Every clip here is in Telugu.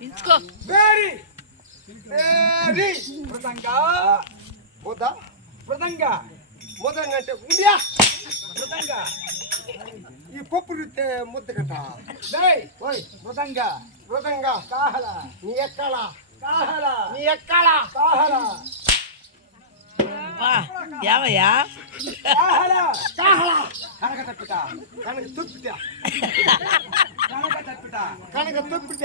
వేరి వేరి మృదంగా ముద్దా మృదంగా ముద్దంగా అంటే ఉండియా మృదంగా ఈ పప్పు రుత్తే ముద్ద కట్ట ఓయ్ మృదంగా మృదంగా కాహల నీ ఎక్కల కాహల నీ ఎక్కల కాహల ఏమయ్యా కాహల కాహల కనక తప్పిట కనక తుప్పిట కనక తప్పిట కనక తుప్పిట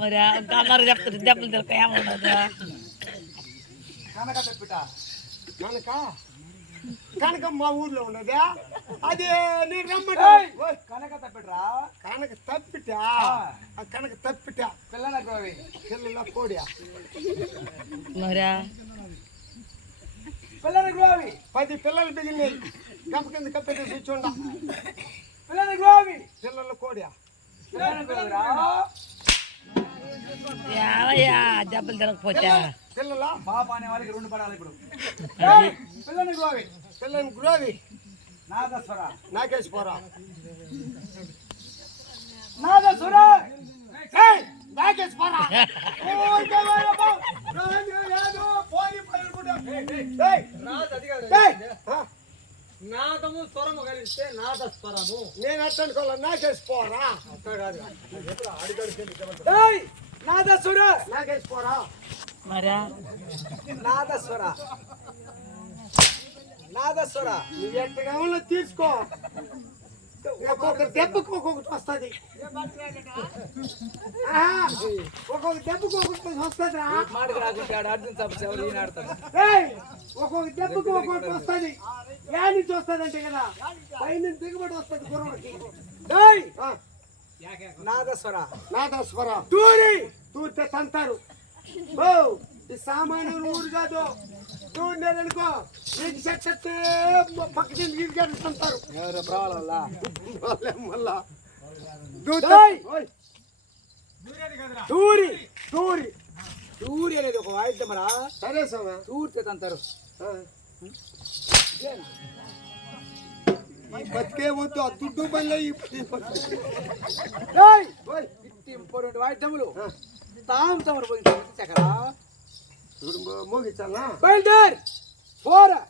మరి అన్నారు చెప్తారు దెబ్బలు తిరగ ఏమన్నది కనక తప్పిట కనక కనక మా ఊర్లో ఉన్నదా అది నేను రమ్మంట కనక తప్పిట్రా కనక తప్పిట కనక తప్పిట పిల్లల గోవి పిల్లల కోడియా మరా పిల్లల గోవి 10 పిల్లలు బిగినాయి గంప కింద కప్పెట్టి కూర్చోండా పిల్లల గోవి పిల్లల కోడియా పిల్లల గోవిరా ఏమయ్యా దెబ్బలు తిరగపోతే పిల్లల పాప అనే వాళ్ళకి 2 పడాలి ఇప్పుడు పిల్లల గోవి పిల్లని గురోవి నాదస్వర నాకేసి పోరా నాదస్వర నాకేసి పోరా నాదము స్వరము కలిస్తే నాదస్వరము నేను అట్టనుకోలే నాకేసి పోరా నాదస్వర నాకేసి పోరా మరా నాదస్వర నాదస్వర నువ్వు ఎంత కావాలో తీసుకో ఒక్కొక్క దెబ్బకు ఒక్కొక్కటి వస్తుంది ఒక్కొక్క దెబ్బకు ఒక్కొక్కటి వస్తుంది మాటకు రాకుంటాడు అర్జున్ సభ సేవలు ఈయన ఆడతాడు ఒక్కొక్క దెబ్బకు ఒక్కొక్కటి వస్తుంది ఏ నుంచి వస్తుంది అంటే కదా పైన దిగుబడి వస్తుంది గుర్రకి నాదస్వర నాదస్వర తూరితే తంతారు ఓ ఈ సామాన్యుల ఊరు కాదు తూడినారనుకో నీకు చెట్టే పక్క కింద తంతారు ఎవరు ప్రాబ్లం మళ్ళా తూరి తూరి తూరి అనేది ఒక వాయిద్యం రా సరే సోమా తూరితే తంతారు ఈ బతికే వద్దు ఆ దుడ్డు పనిలో ఇంపార్టెంట్ వాయిద్యములు తాము తమరు పోయింది చక్కరా మోగించాలా బయలుదేరి పోరా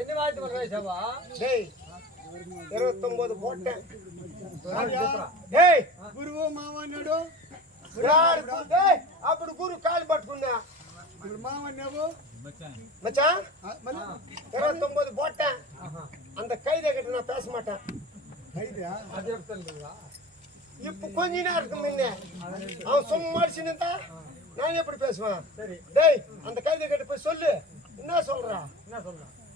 ఎన్ని వాయిద్యములు వేసావా 29 పోట్టే గురువు మావన్నాడు అప్పుడు గురు కాలు పట్టుకున్నా మావన్నావు మచ్చా 29 పోట్ట అంత కై దగ్గర నా పేసమాట ఇప్పు కొంచెం நேரத்துக்கு முன்னே அவன் சும்மா அடிச்சுன்னு நான் எப்படி பேசுவேன் டேய் அந்த கைதை கிட்ட போய் சொல்லு என்ன சொல்றா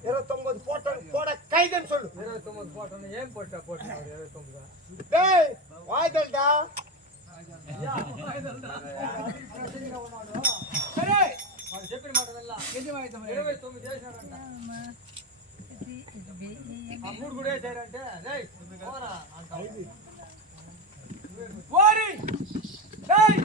29 போட கைதன்னு சொல்லு 29 போட்டோன்னு ஏன் போட்டா 29 டேய் வாய்தல்டா సరే వాడు చెప్పిన మాట వెళ్ళా ఎన్ని వాయిద్యం 29 చేశారంట ఆ మూడు కూడా వేసారంటే రేయ్ పోరా అంట ఓరి రేయ్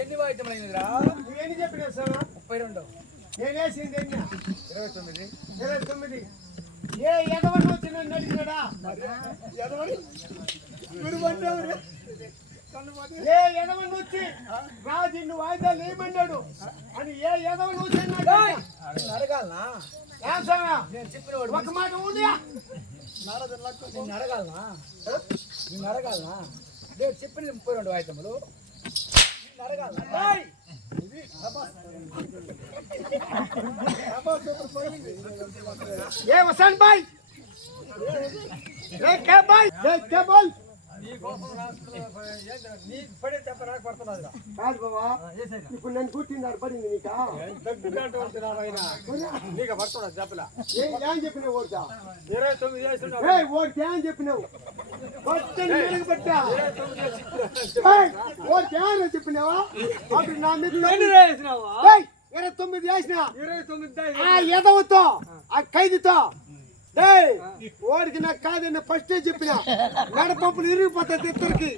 ఎన్ని వాయిద్యం అయినదిరా నువ్వేం చెప్పినా సార్ 32 నేనేసింది ఎన్ని 29 29 ఏ ఎదవని వచ్చి నన్ను అడిగినాడా ఎదవని గురువంటావు ఏ ఎదవని వచ్చి రాజు ఇన్ని వాయిదాలు ఏమన్నాడు అని ఏ ఎదవని వచ్చి అడగాలనా ఏం స్వామి నేను చెప్పిన వాడు ఒక మాట ఉండియా నిన్ను అడగాలనా నిన్ను అడగాలనా దేవుడు చెప్పిన 32 వాయిదములు నిన్ను అడగాలనా ఏ వసంత్ భాయ్ ఏ కే భాయ్ నీకోసం నీకు పడే చెప్ప నాకు పడుతున్నదిరా కాదు బాబా ఇప్పుడు నన్ను కూర్చున్నారు పడింది నీకా నీకు పడుతున్నది చెప్పలా ఏం చెప్పినావు ఓడికా 29 చేస్తున్నావు ఓడికి ఏం చెప్పినావు ఓడికి ఏమన్నా చెప్పినావా అప్పుడు నా మీద 29 చేసిన 29 ఎదవతో ఆ ఖైదీతో ఓడికి నాకు కాదని ఫస్టే చెప్పిన మెడపంపులు ఇరిగిపోతాయి ఇద్దరికి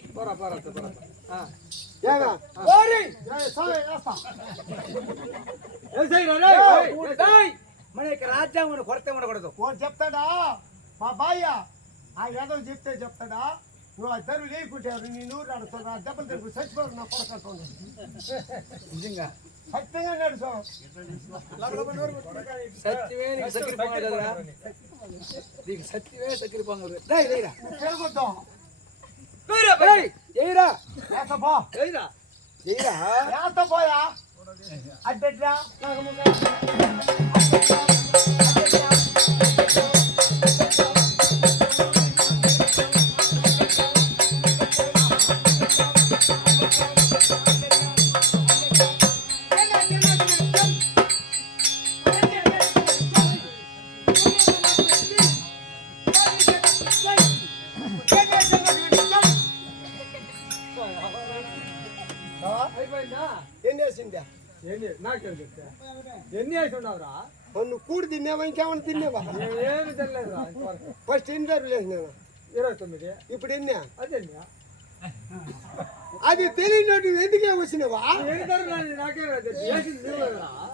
మన రాజ్యాంగం కొరత ఉండకూడదు ఓడి చెప్తాడా మా బాయ్య ఆ ఎదవ చెప్తాడా నువ్వు ఆ దరువు లేకుంటారు నీ నూరు ఆడుతున్నా దెబ్బలు దగ్గర చచ్చిపోరు నా కొడకంటుంది నిజంగా సత్యంగా నడుచు సత్యమే నీకు సక్కిరి పొంగరు కదరా నీకు సత్యమే సక్కిరి పొంగరు తిరగొద్దాం ఎయిరా లేకపో ఎయిరా ఎయిరా లేకపోయా అడ్డెట్లా ఎన్ని వేసిందా నాకేం చెప్తా ఎన్ని వేసి ఉండవురా నువ్వు కూడి తిన్నావా ఇంకేమైనా తిన్నావా ఏమి తెలియదురా ఇంతవరకు ఫస్ట్ ఎన్ని దరువులు వేసినావా 29 ఇప్పుడు ఎన్ని అదే అది తెలియనట్టు ఎందుకే వచ్చినావా నాకేం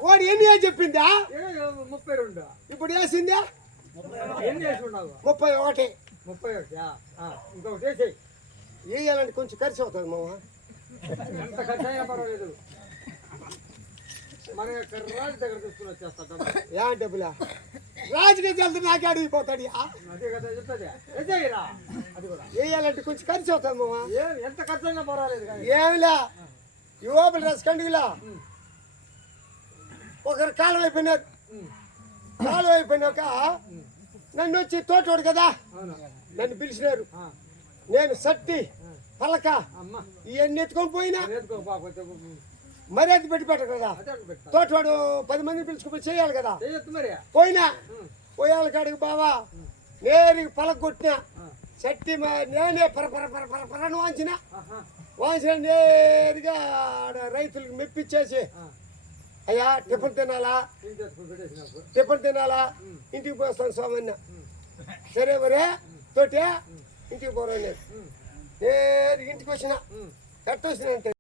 వాడు ఎన్ని వేసి చెప్పిందా 32 ఇప్పుడు వేసిందా ఎన్ని వేసి ఉండవు 31 ఇంకొకటి వేసేయి వేయాలంటే కొంచెం ఖర్చు అవుతుంది మామ ఎంత ఖర్చు అయినా పర్వాలేదు మన రాజు దగ్గర తీసుకుని వచ్చేస్తా యా డబ్బులా రాజుకి వెళ్తే నాకే అడిగిపోతాడు అదే కదా చెప్తాది వేసేయిరా అది కూడా వేయాలంటే కొంచెం ఖర్చు అవుతుంది మామ ఎంత ఖర్చు అయినా పర్వాలేదు కానీ ఏమిలా యువకులు రసకండిలా ఒకరు కాలం అయిపోయినారు కాలం అయిపోయినాక నన్ను వచ్చి తోటోడు కదా నన్ను పిలిచినారు నేను సట్టి పలక ఇవన్నీ ఎత్తుకొని పోయినా మర్యాద పెట్టి పెట్ట కదా తోటవాడు 10 మంది పిలుచుకుపోయి చేయాలి కదా పోయినా పోయాలి కాడికి బావా నేరుగా పలక కొట్టినా సట్టి నేనే పరపరను వాంచిన నేరుగా రైతులకు మెప్పించేసి అయ్యా టిఫిన్ తినాలా ఇంటికి పోస్తాను సోమన్న సరే మరే తోటే ఇంటికి పోరా నేను ఇంటికి వచ్చిన ఎట్ట వచ్చిన అంటే